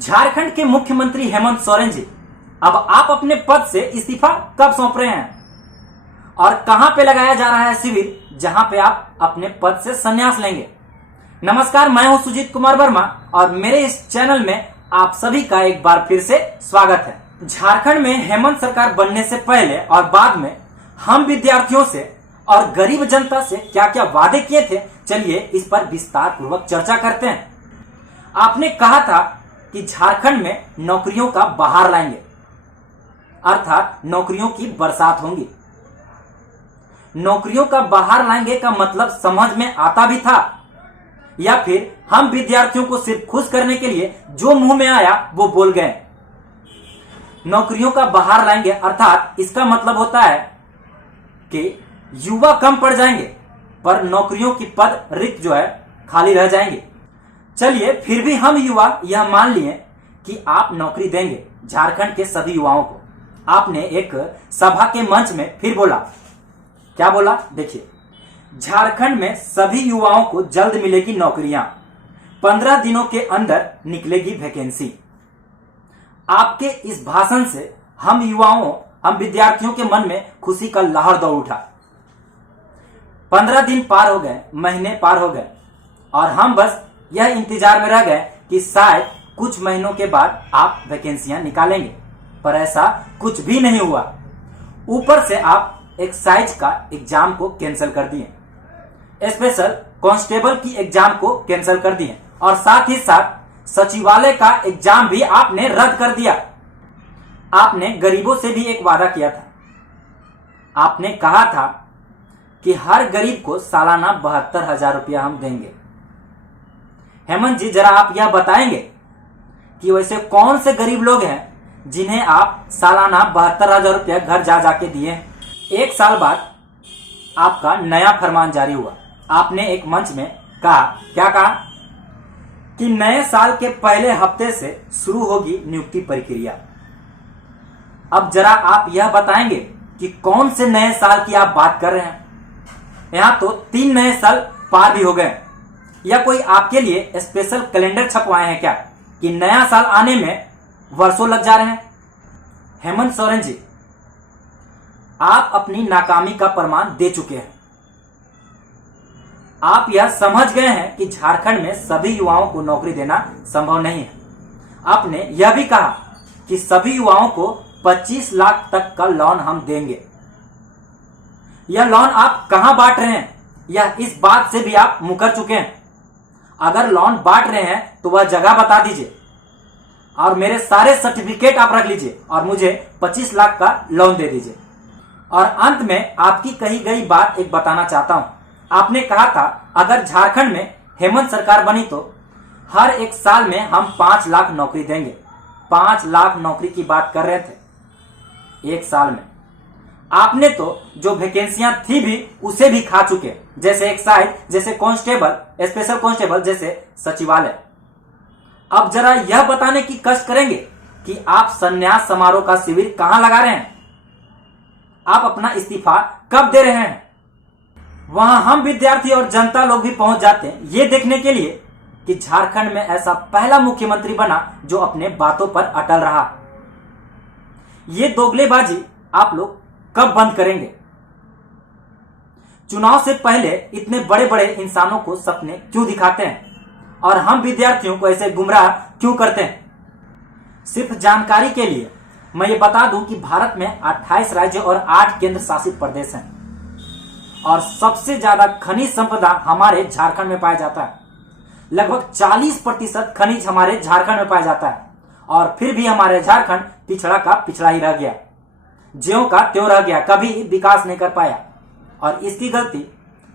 झारखंड के मुख्यमंत्री हेमंत सोरेन जी, अब आप अपने पद से इस्तीफा कब सौंप रहे हैं और कहां पे लगाया जा रहा है शिविर जहां पे आप अपने पद से संन्यास लेंगे? नमस्कार, मैं हूं सुजीत कुमार वर्मा और मेरे इस चैनल में आप सभी का एक बार फिर से स्वागत है। झारखंड में हेमंत सरकार बनने से पहले और बाद में हम विद्यार्थियों से और गरीब जनता से क्या क्या वादे किए थे, चलिए इस पर विस्तार पूर्वक चर्चा करते हैं। आपने कहा था कि झारखंड में नौकरियों का बहार लाएंगे, अर्थात नौकरियों की बरसात होंगी। नौकरियों का बहार लाएंगे का मतलब समझ में आता भी था या फिर हम विद्यार्थियों को सिर्फ खुश करने के लिए जो मुंह में आया वो बोल गए? नौकरियों का बहार लाएंगे अर्थात इसका मतलब होता है कि युवा कम पड़ जाएंगे पर नौकरियों की पद रिक्त जो है खाली रह जाएंगे। चलिए फिर भी हम युवा यह मान लिए कि आप नौकरी देंगे झारखंड के सभी युवाओं को। आपने एक सभा के मंच में फिर बोला, क्या बोला? देखिए, झारखंड में सभी युवाओं को जल्द मिलेगी नौकरियां, 15 दिनों के अंदर निकलेगी वैकेंसी। आपके इस भाषण से हम युवाओं, हम विद्यार्थियों के मन में खुशी का लहर दौड़ उठा। 15 दिन पार हो गए, महीने पार हो गए और हम बस यह इंतजार में रह गए कि शायद कुछ महीनों के बाद आप वैकेंसियां निकालेंगे, पर ऐसा कुछ भी नहीं हुआ। ऊपर से आप एक्साइज का एग्जाम को कैंसिल कर दिए, स्पेशल कांस्टेबल की एग्जाम को कैंसिल कर दिए और साथ ही साथ सचिवालय का एग्जाम भी आपने रद्द कर दिया। आपने गरीबों से भी एक वादा किया था। आपने कहा था कि हर गरीब को सालाना 72,000 रुपया हम देंगे। हेमंत जी, जरा आप यह बताएंगे कि वैसे कौन से गरीब लोग हैं जिन्हें आप सालाना 72,000 रुपया घर जा जाके दिए? एक साल बाद आपका नया फरमान जारी हुआ। आपने एक मंच में कहा, क्या कहा? कि नए साल के पहले हफ्ते से शुरू होगी नियुक्ति प्रक्रिया। अब जरा आप यह बताएंगे कि कौन से नए साल की आप बात कर रहे हैं? यहां तो 3 नए साल पार भी हो गए, या कोई आपके लिए स्पेशल कैलेंडर छपवाए हैं क्या कि नया साल आने में वर्षों लग जा रहे हैं? हेमंत सोरेन जी, आप अपनी नाकामी का प्रमाण दे चुके हैं। आप यह समझ गए हैं कि झारखंड में सभी युवाओं को नौकरी देना संभव नहीं है। आपने यह भी कहा कि सभी युवाओं को 25 लाख तक का लोन हम देंगे। यह लोन आप कहां बांट रहे हैं, यह इस बात से भी आप मुकर चुके हैं। अगर लोन बांट रहे हैं तो वह जगह बता दीजिए और मेरे सारे सर्टिफिकेट आप रख लीजिए और मुझे 25 लाख का लोन दे दीजिए। और अंत में आपकी कही गई बात एक बताना चाहता हूं। आपने कहा था अगर झारखंड में हेमंत सरकार बनी तो हर एक साल में हम 5 लाख नौकरी देंगे। 5 लाख नौकरी की बात कर रहे थे एक साल में। आपने तो जो वैकेंसियां थी भी उसे भी खा चुके, जैसे एक्साइज, जैसे कांस्टेबल, स्पेशल कांस्टेबल, जैसे सचिवालय। अब जरा यह बताने की कष्ट करेंगे कि आप संन्यास समारोह का शिविर कहां लगा रहे हैं? आप अपना इस्तीफा कब दे रहे हैं? वहां हम विद्यार्थी और जनता लोग भी पहुंच जाते हैं ये देखने के लिए कि झारखंड में ऐसा पहला मुख्यमंत्री बना जो अपने बातों पर अटल रहा। ये दोगलेबाजी आप लोग कब बंद करेंगे? चुनाव से पहले इतने बड़े बड़े इंसानों को सपने क्यों दिखाते हैं और हम विद्यार्थियों को ऐसे गुमराह क्यों करते हैं? सिर्फ जानकारी के लिए मैं ये बता दूं कि भारत में 28 राज्य और 8 केंद्र शासित प्रदेश हैं और सबसे ज्यादा खनिज संपदा हमारे झारखंड में पाया जाता है। लगभग 40% खनिज हमारे झारखंड में पाया जाता है और फिर भी हमारे झारखंड पिछड़ा का पिछड़ा ही रह गया, ज्यों का त्यों रह गया, कभी विकास नहीं कर पाया। और इसकी गलती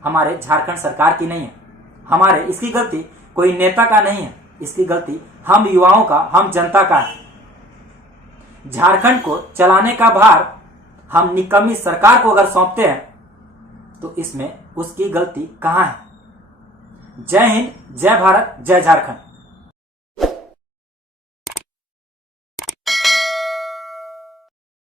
हमारे झारखंड सरकार की नहीं है, इसकी गलती कोई नेता का नहीं है, इसकी गलती हम युवाओं का, हम जनता का है। झारखंड को चलाने का भार हम निकम्मी सरकार को अगर सौंपते हैं तो इसमें उसकी गलती कहां है? जय हिंद, जय भारत, जय झारखंड।